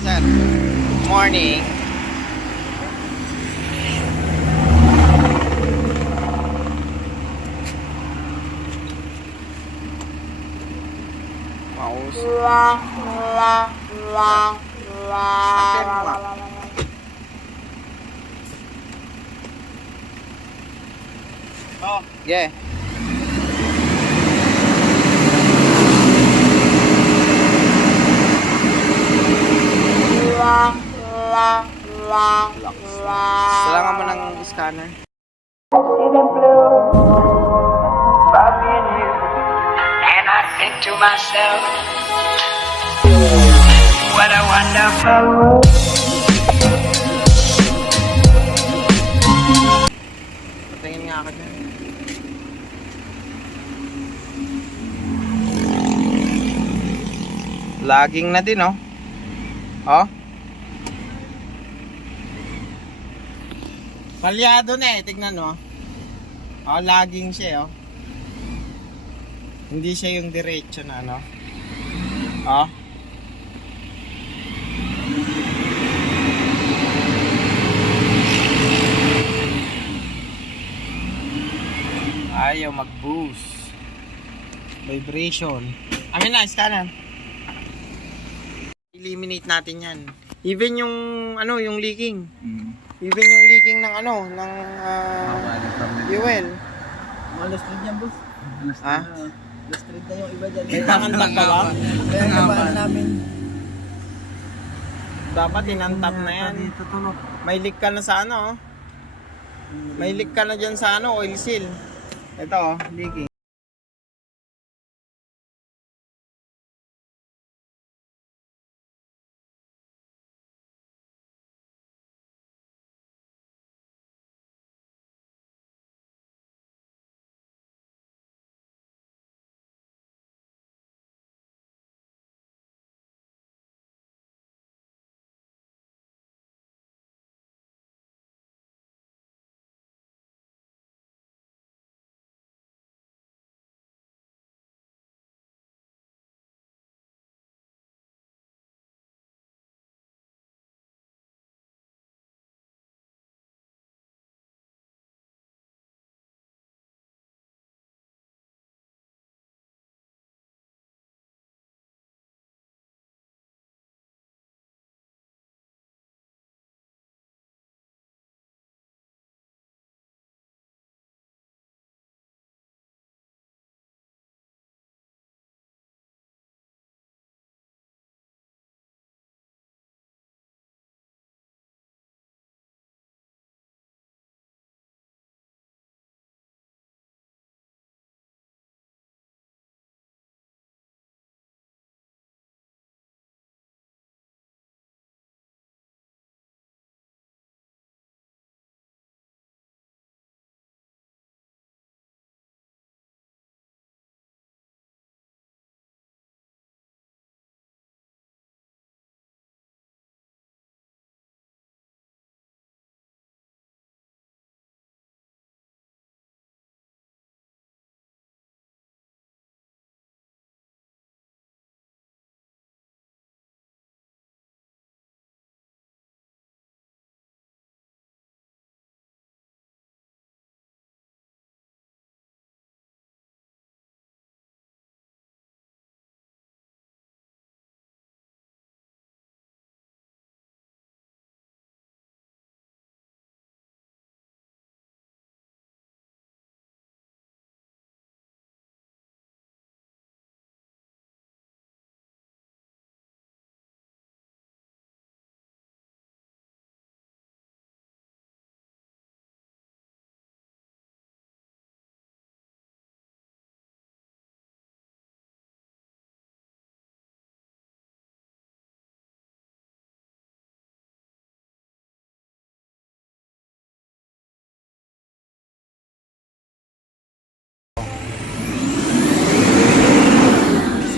sir. Morning. Mouse. Oh, yeah. Salangan mo ng scanner. And I think to myself, what a wonderful world. Patingin nga ako dyan. Lagging na din, oh. Oh. Palyado na eh, tignan mo. Oh, lagging siya, oh. Hindi siya yung diretso na, ano. Oh. Ayaw mag-boost. Vibration. Amin na, scanner. Eliminate natin yan. Even yung, ano, yung leaking. Even yung leaking ng ano, ng fuel. Alas 3 yan, boss. Ha? Alas 3 na yung iba dyan. May tangan ka ba? Kaya nabaan namin. Dapat inantap na yan. Dito tulog. May leak ka na sa ano, oh. May leak ka na dyan sa ano, oil seal. Ito, oh, leaking.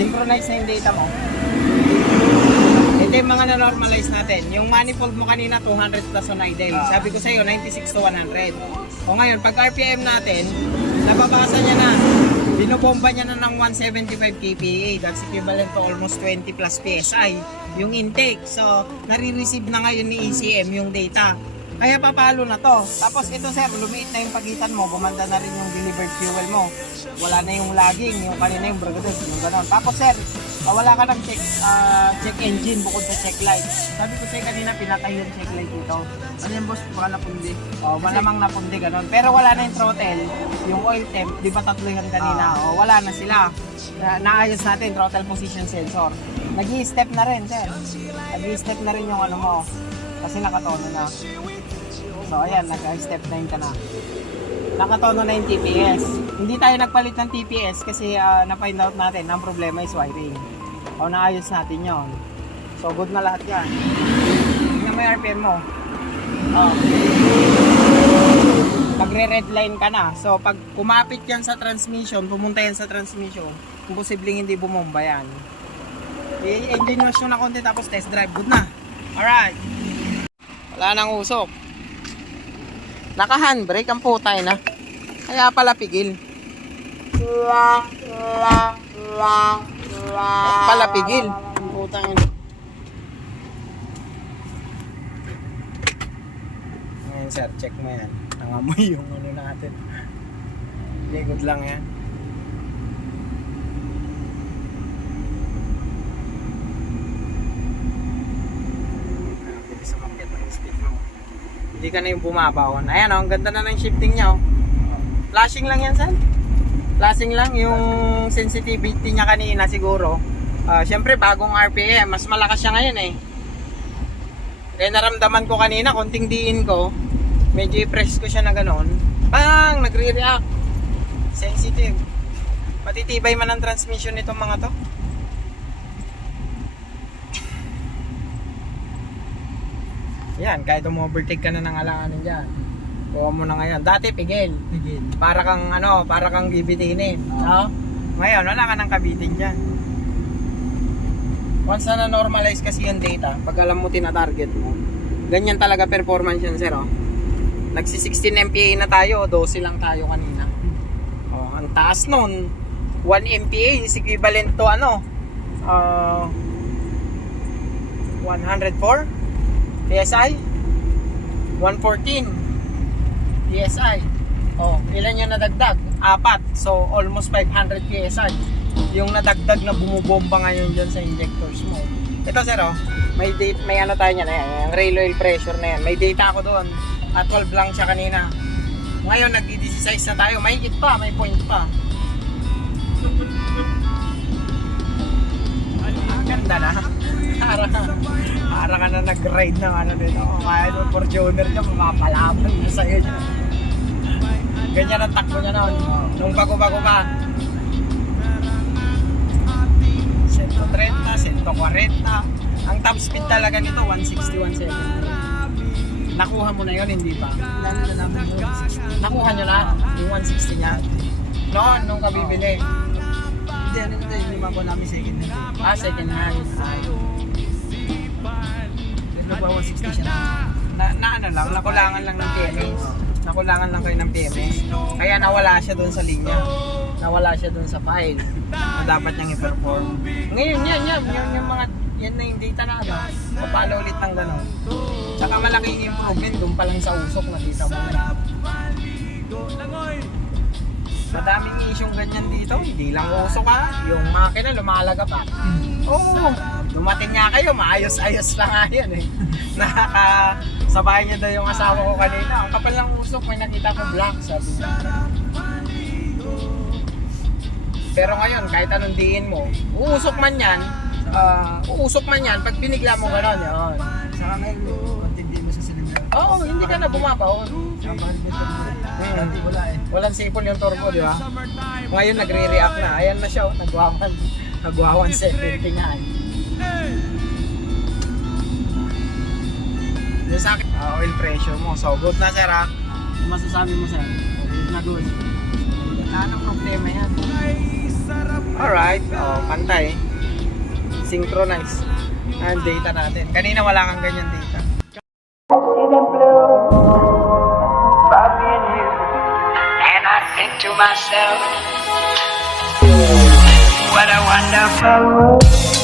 Synchronize na yung data mo. Ito yung mga na-normalize natin. Yung manifold mo kanina 200 plus on idle. Sabi ko sa iyo 96 to 100. O ngayon pag RPM natin, nababasa niya na Binobomba niya na ng 175 kPa. That's equivalent to almost 20 plus PSI yung intake. So, nare-receive na ngayon ni ECM yung data. Kaya papalo na to. Tapos ito sir, lumiit na yung pagitan mo. Gumanda na rin yung delivered fuel mo. Wala na yung lagging. Yung kanina yung bragados. Yung ganon. Tapos sir, wala ka ng check engine bukod sa check light. Sabi ko sa'yo kanina, pinatay yung check light dito. Ano yan boss? Baka napundi. Oh, malamang napundi ganon. Pero wala na yung throttle. Yung oil temp, di ba tatlo yan kanina? Oh, wala na sila. Naayos natin, throttle position sensor. Nag-i-step na rin sir. Nag-i-step na rin yung ano mo. Kasi nakatono na. So ayan, nag-step 9 ka na. Nakatono na yung TPS. Hindi tayo nagpalit ng TPS kasi na-find out natin ang problema is wiring. O naayos natin yon. So good na lahat yan. Tingnan mo yung RPM mo. Oh. Magre-red line ka na. So pag kumapit yan sa transmission, pumunta yan sa transmission, posibleng hindi bumomba yan. I-engine wash na konti tapos test drive. Good na. Alright. Wala nang usok. Naka-handbrake ang putay na. Kaya pala pigil. Pala pigil. Putang ina. Ngayon sir, check mo yan. Nangamoy yung ano natin. Hindi, good lang yan. Bilis umakyat ng speed mo. Hindi ka na yung bumabawan. Ayan oh, ang ganda na ng shifting niya oh. Flashing lang yan sir. Flashing lang yung sensitivity niya kanina siguro. Siyempre bagong RPM, mas malakas siya ngayon eh. Kaya naramdaman ko kanina, konting diin ko, medyo i-press ko siya na ganon. Bang! Nagre-react. Sensitive. Matitibay man ang transmission nitong mga to. Yan, kahit umu-overtake ka na ng alanganin dyan. Kuha mo na ngayon. Dati pigil. Para kang ano, para kang bibitinin. No? Ngayon, wala ka nang kabitin dyan. Once na normalize kasi yung data, pag alam mo tina-target mo, ganyan talaga performance yan sir. Oh. Nagsi 16 MPa na tayo, 12 lang tayo kanina. Oh, ang taas nun. 1 MPa is equivalent to ano? 104 PSI. 114 PSI. Oh, ilan yung nadagdag? 4. So, almost 500 PSI. Yung nadagdag na bumubomba ngayon dyan sa injectors mo. Ito sir, oh, may ano tayo niyan, yung rail oil pressure na yan. May data ako doon. At 12 lang siya kanina. Ngayon, nagdi-16 na tayo. May higit pa, may point pa. Ganda na. Para ka na nag-ride ng ano dito. Kaya yung Fortuner niya, mapapalaban na sa'yo niya. Ganyan ang takbo niya noon. Nung bago-bago pa. 130, 140. Ang top speed talaga nito, 160, 170. Nakuha mo na yun, hindi pa? Nakuha nyo na yung 160 niya? Noon, nung kabibili. Hindi, ano ito yung lima ko namin second hand. Second hand. Pero nagpa 160 siya Na ano lang, nakulangan lang ng PMS. Nakulangan lang kayo ng PMS. Kaya nawala siya doon sa linya. Nawala siya doon sa file na dapat niyang i-perform. Ngayon, yung mga, yan na yung data na ano. Papalo ulit ng gano'n. Tsaka malaking improvement doon pa lang sa usok na dita mo na. Madaming isyong ganyan dito. Hindi lang usok ha. Yung makina lumalaga pa. Oo. Dumating nga kayo, maayos-ayos lang nga yan eh. Nakakasabay niya daw yung asawa ko kanina. Ang kapal ng usok, may nakita ko black, sabi niya. Pero ngayon, kahit anong diin mo, uusok man yan, pag binigla mo gano'n, yun. Saka ngayon, hindi mo sa cylinder. Oo, hindi ka na bumabaon. Saka mahal better mo. Dati wala eh. Walang sipol yung turbo, di ba? Ngayon, nagre-react na. Ayan na siya, nagwa 170 nga eh. Yung sa akin, oil pressure mo. So, good na sir ha. Kung masasabi mo sir, good na good. Wala nang problema yan. Alright, pantay. Synchronize ang data natin. Kanina wala kang ganyan data. And I think to myself, What a wonderful world.